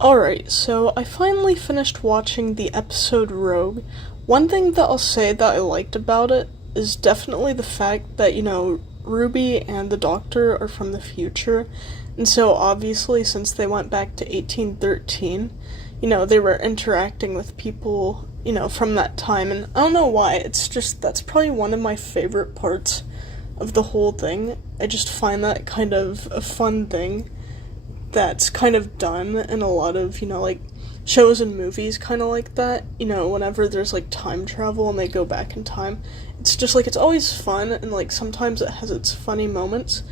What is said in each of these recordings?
Alright, so I finally finished watching the episode Rogue. One thing that I'll say that I liked about it is definitely the fact that, Ruby and the Doctor are from the future, and so obviously since they went back to 1813, they were interacting with people, from that time, and I don't know why, it's just, that's probably one of my favorite parts of the whole thing. I just find that kind of a fun thing that's kind of done in a lot of, shows and movies kind of like that, whenever there's, time travel and they go back in time. It's just, it's always fun, and, sometimes it has its funny moments,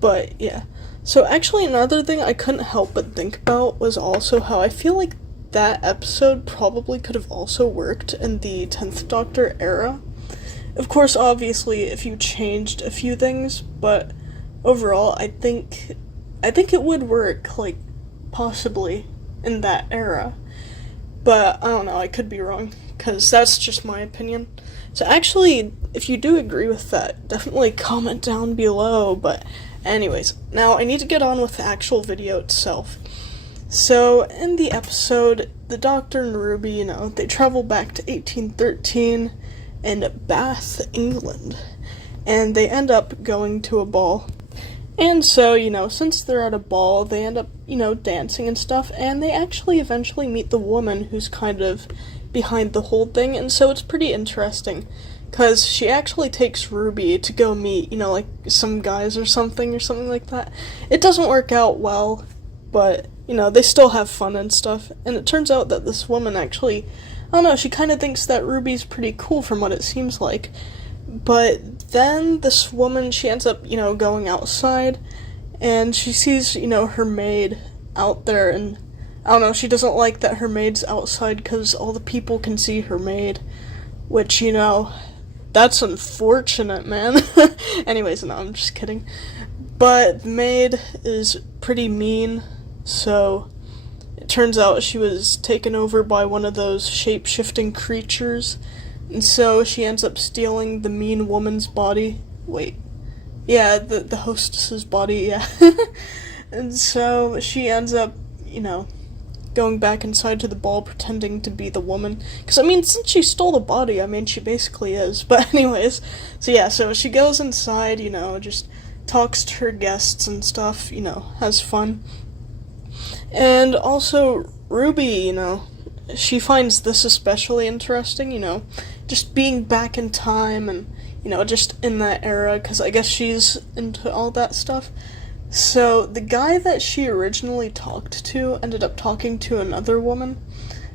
but, yeah. So, actually, another thing I couldn't help but think about was also how I feel like that episode probably could have also worked in the 10th Doctor era. Of course, obviously, if you changed a few things, but overall, I think it would work, possibly, in that era. But, I don't know, I could be wrong, because that's just my opinion. So actually, if you do agree with that, definitely comment down below, but anyways, now I need to get on with the actual video itself. So, in the episode, the Doctor and Ruby, they travel back to 1813 in Bath, England, and they end up going to a ball. And so, since they're at a ball, they end up, dancing and stuff, and they actually eventually meet the woman who's kind of behind the whole thing, and so it's pretty interesting, because she actually takes Ruby to go meet, some guys or something like that. It doesn't work out well, but, they still have fun and stuff, and it turns out that this woman actually, I don't know, she kind of thinks that Ruby's pretty cool from what it seems like. But then this woman, she ends up, going outside, and she sees, her maid out there, and I don't know, she doesn't like that her maid's outside because all the people can see her maid, which, that's unfortunate, man. Anyways, no, I'm just kidding. But the maid is pretty mean, so it turns out she was taken over by one of those shape-shifting creatures. And so she ends up stealing the mean woman's body. Wait. Yeah, the hostess's body, yeah. And so she ends up, going back inside to the ball pretending to be the woman. Because, since she stole the body, she basically is. But anyways, so yeah, so she goes inside, just talks to her guests and stuff, has fun. And also, Ruby, she finds this especially interesting, just being back in time and, just in that era, because I guess she's into all that stuff. So, the guy that she originally talked to ended up talking to another woman,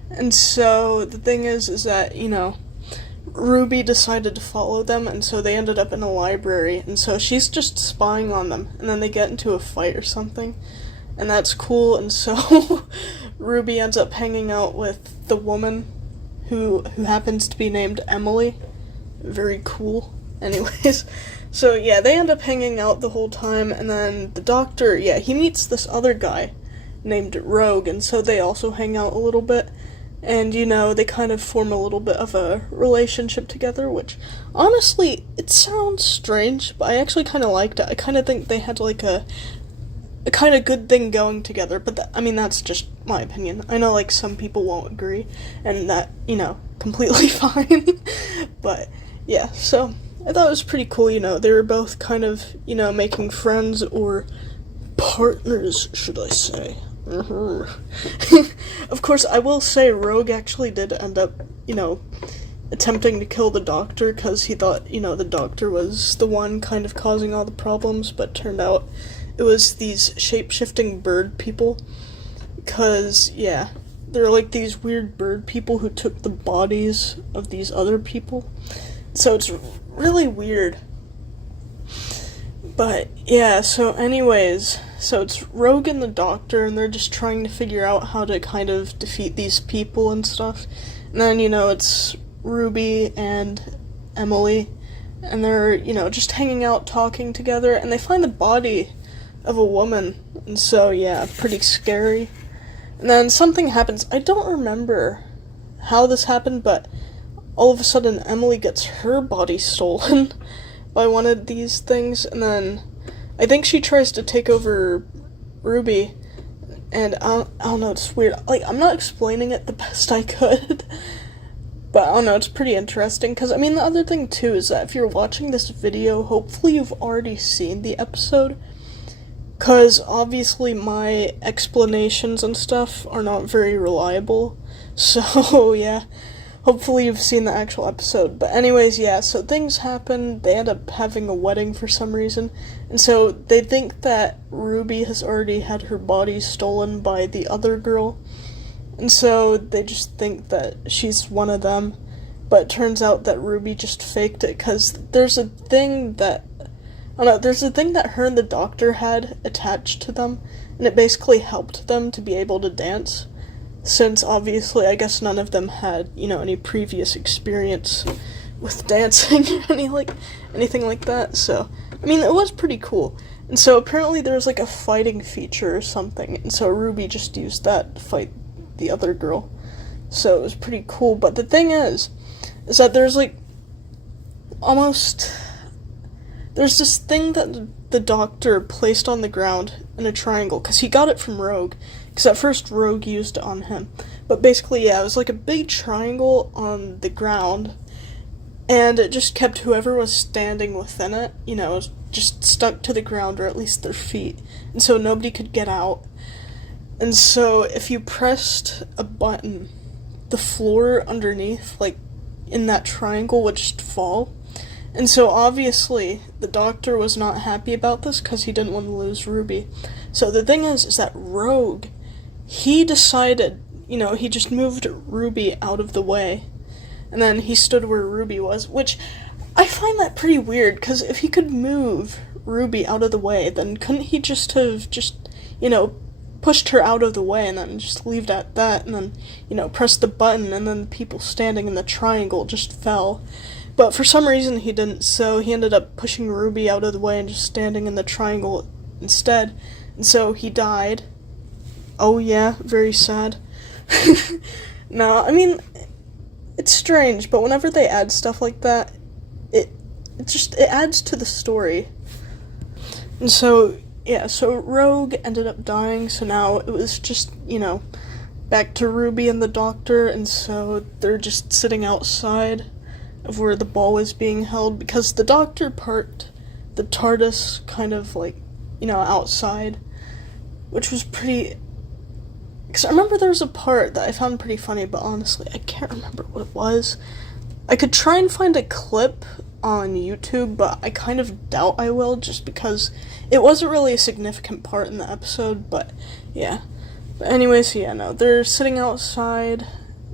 and so the thing is that, Ruby decided to follow them, and so they ended up in a library, and so she's just spying on them, and then they get into a fight or something, and that's cool, and so Ruby ends up hanging out with the woman who happens to be named Emily. Very cool. Anyways, so yeah, they end up hanging out the whole time, and then the Doctor, yeah, he meets this other guy named Rogue, and so they also hang out a little bit, and, they kind of form a little bit of a relationship together, which, honestly, it sounds strange, but I actually kind of liked it. I kind of think they had, a kind of good thing going together, but that's just my opinion. I know, some people won't agree, and that, completely fine, but, yeah, so, I thought it was pretty cool, they were both kind of, making friends, or partners, should I say. Of course, I will say Rogue actually did end up, attempting to kill the Doctor, because he thought, the Doctor was the one kind of causing all the problems, but turned out it was these shape-shifting bird people, because, yeah, they're these weird bird people who took the bodies of these other people, so it's really weird. But, yeah, so anyways, so it's Rogue and the Doctor, and they're just trying to figure out how to kind of defeat these people and stuff, and then, it's Ruby and Emily, and they're, just hanging out, talking together, and they find the body of a woman, and so, yeah, pretty scary. And then something happens. I don't remember how this happened, but all of a sudden Emily gets her body stolen by one of these things, and then I think she tries to take over Ruby, And I don't know, it's weird. Like, I'm not explaining it the best I could. But I don't know, it's pretty interesting. Because, I mean, the other thing, too, is that if you're watching this video, hopefully you've already seen the episode. Because, obviously, my explanations and stuff are not very reliable. So, yeah. Hopefully you've seen the actual episode. But anyways, yeah, so things happen. They end up having a wedding for some reason. And so they think that Ruby has already had her body stolen by the other girl. And so they just think that she's one of them. But it turns out that Ruby just faked it, because there's a thing that... I don't know, there's a thing that her and the doctor had attached to them. And it basically helped them to be able to dance. Since, obviously, I guess none of them had, any previous experience with dancing or anything like that, so, I mean, it was pretty cool. And so, apparently there was, a fighting feature or something, and so Ruby just used that to fight the other girl. So, it was pretty cool, but the thing is that there's, there's this thing that the doctor placed on the ground in a triangle, because he got it from Rogue. Because at first Rogue used it on him. But basically, yeah, it was like a big triangle on the ground. And it just kept whoever was standing within it, just stuck to the ground, or at least their feet. And so nobody could get out. And so if you pressed a button, the floor underneath, in that triangle would just fall. And so obviously the doctor was not happy about this because he didn't want to lose Ruby. So the thing is that Rogue, he decided, he just moved Ruby out of the way, and then he stood where Ruby was, which I find that pretty weird, because if he could move Ruby out of the way, then couldn't he just have pushed her out of the way and then just leave it at that, and then, press the button, and then the people standing in the triangle just fell. But for some reason he didn't, so he ended up pushing Ruby out of the way and just standing in the triangle instead, and so he died. Oh yeah, very sad. No, I mean, it's strange, but whenever they add stuff like that, it adds to the story. And so, yeah, so Rogue ended up dying, so now it was just, back to Ruby and the doctor, and so they're just sitting outside of where the ball was being held, because the doctor parked the TARDIS kind of outside, which was pretty... Because I remember there was a part that I found pretty funny, but honestly, I can't remember what it was. I could try and find a clip on YouTube, but I kind of doubt I will, just because it wasn't really a significant part in the episode, but yeah. But anyways, yeah, no, they're sitting outside,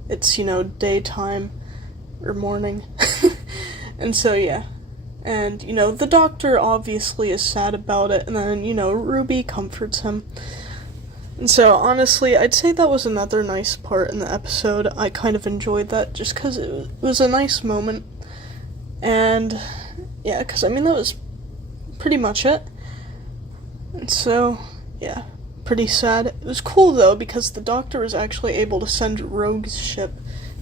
it's, daytime, or morning, and so, yeah. And, the doctor obviously is sad about it, and then, Ruby comforts him. And so, honestly, I'd say that was another nice part in the episode. I kind of enjoyed that, just because it was a nice moment. And, yeah, because, I mean, that was pretty much it. And so, yeah, pretty sad. It was cool, though, because the doctor was actually able to send Rogue's ship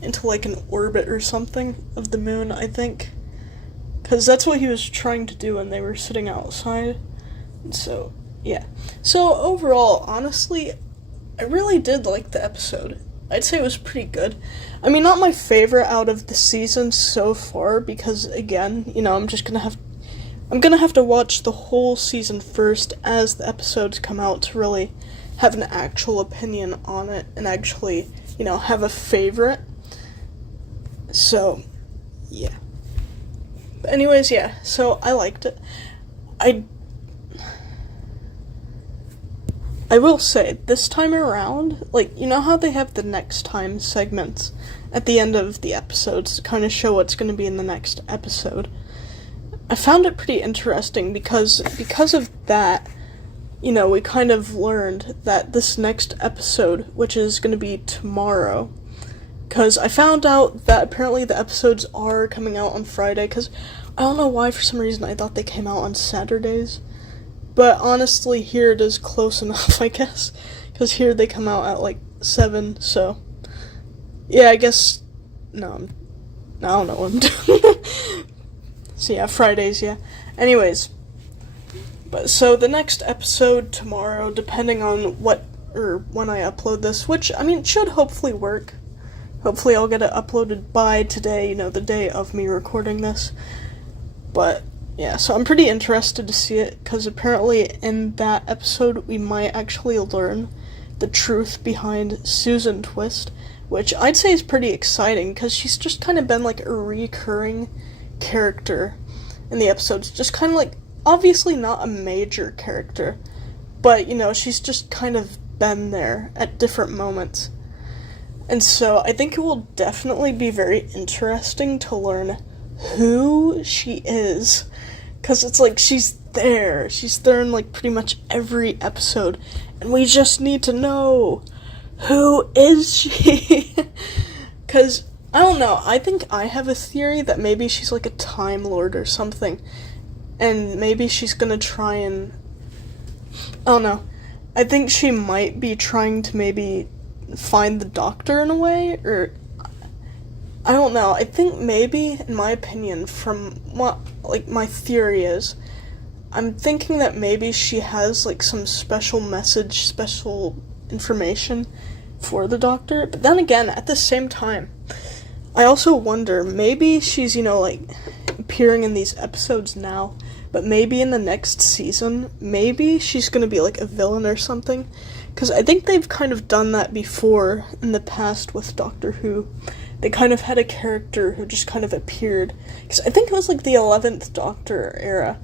into, an orbit or something of the moon, I think. Because that's what he was trying to do when they were sitting outside. And so... yeah. So, overall, honestly, I really did like the episode. I'd say it was pretty good. I mean, not my favorite out of the season so far, because, again, I'm gonna have to watch the whole season first as the episodes come out to really have an actual opinion on it, and actually, have a favorite. So, yeah. But anyways, yeah, so I liked it. I will say, this time around, how they have the next time segments at the end of the episodes to kind of show what's going to be in the next episode. I found it pretty interesting because of that, we kind of learned that this next episode, which is going to be tomorrow, because I found out that apparently the episodes are coming out on Friday, because I don't know why for some reason I thought they came out on Saturdays. But honestly, here it is close enough, I guess. Because here they come out at 7, so... yeah, I guess... no, I don't know what I'm doing. So yeah, Fridays, yeah. Anyways. But so the next episode tomorrow, depending on what or when I upload this, which, I mean, should hopefully work. Hopefully I'll get it uploaded by today, the day of me recording this. But, yeah, so I'm pretty interested to see it, because apparently in that episode we might actually learn the truth behind Susan Twist, which I'd say is pretty exciting, because she's just kind of been, like, a recurring character in the episodes. Just kind of, like, obviously not a major character, but, she's just kind of been there at different moments. And so I think it will definitely be very interesting to learn who she is, because it's like she's there in like pretty much every episode, and we just need to know, who is she? Because I don't know, I think I have a theory that maybe she's like a Time Lord or something, and maybe she's gonna try and, I don't know, I think she might be trying to maybe find the Doctor in a way, or I don't know. I think maybe, in my opinion, from what, like, my theory is, I'm thinking that maybe she has, like, some special message, special information for the Doctor, but then again, at the same time, I also wonder, maybe she's, like, appearing in these episodes now, but maybe in the next season, maybe she's gonna be, like, a villain or something, because I think they've kind of done that before in the past with Doctor Who. They kind of had a character who just kind of appeared, because I think it was, like, the 11th Doctor era.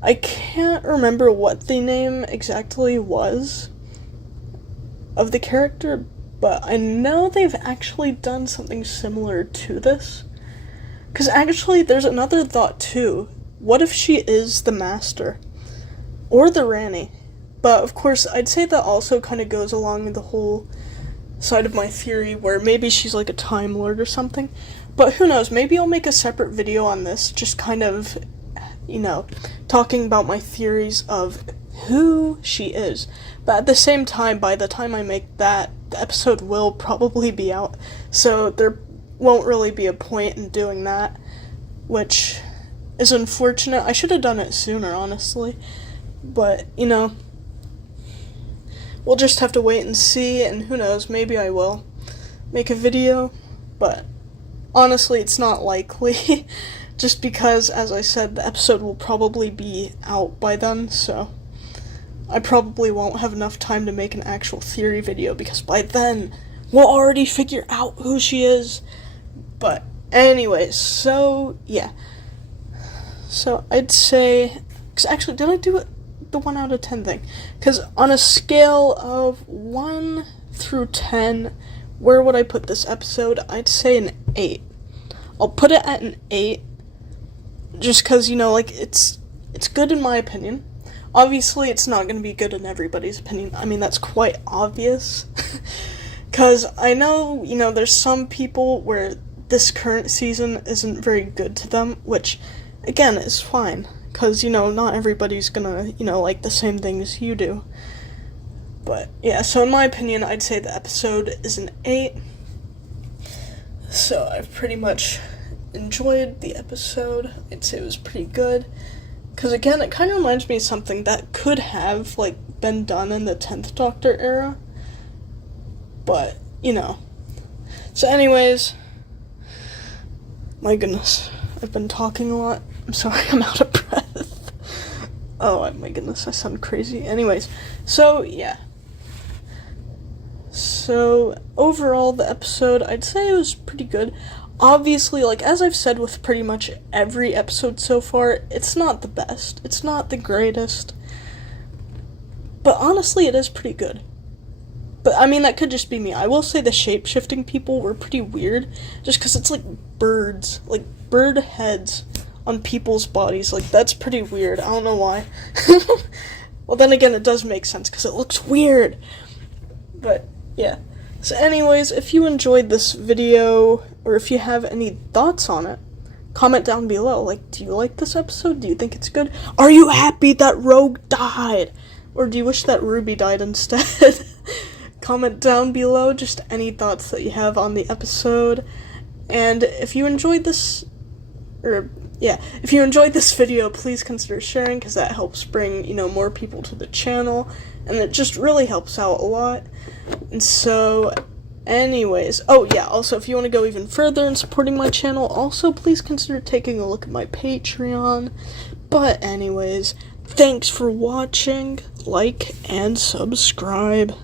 I can't remember what the name exactly was of the character, but I know they've actually done something similar to this. Because actually, there's another thought, too. What if she is the Master? Or the Ranny? But, of course, I'd say that also kind of goes along the whole side of my theory where maybe she's like a Time Lord or something. But who knows, maybe I'll make a separate video on this, just kind of, talking about my theories of who she is. But at the same time, by the time I make that, the episode will probably be out, so there won't really be a point in doing that, which is unfortunate. I should have done it sooner, honestly. But, we'll just have to wait and see, and who knows, maybe I will make a video, but honestly, it's not likely, just because, as I said, the episode will probably be out by then, so I probably won't have enough time to make an actual theory video, because by then, we'll already figure out who she is. But anyways, so, yeah. So, I'd say, because actually, did I do it? The 1 out of 10 thing, because on a scale of 1 through 10, where would I put this episode? I'd say an 8. I'll put it at an 8, just because, it's good in my opinion. Obviously, it's not going to be good in everybody's opinion. I mean, that's quite obvious, because I know, there's some people where this current season isn't very good to them, which, again, is fine. Because, not everybody's gonna, like the same things you do. But, yeah, so in my opinion, I'd say the episode is an 8. So, I've pretty much enjoyed the episode. I'd say it was pretty good. Because, again, it kind of reminds me of something that could have, like, been done in the 10th Doctor era. But, So, anyways, my goodness, I've been talking a lot. I'm sorry, I'm out of breath. Oh my goodness, I sound crazy. Anyways, so yeah. So, overall, the episode, I'd say it was pretty good. Obviously, like, as I've said with pretty much every episode so far, it's not the best. It's not the greatest. But honestly, it is pretty good. But, I mean, that could just be me. I will say the shape-shifting people were pretty weird, just because it's like birds, like bird heads on people's bodies. Like, that's pretty weird. I don't know why. Well, then again, it does make sense, because it looks weird. But, yeah. So anyways, if you enjoyed this video, or if you have any thoughts on it, comment down below. Like, do you like this episode? Do you think it's good? Are you happy that Rogue died? Or do you wish that Ruby died instead? Comment down below just any thoughts that you have on the episode. And if you enjoyed this, or yeah, if you enjoyed this video, please consider sharing, because that helps bring, more people to the channel, and it just really helps out a lot. And so, anyways, oh yeah, also if you want to go even further in supporting my channel, also please consider taking a look at my Patreon. But anyways, thanks for watching, like, and subscribe.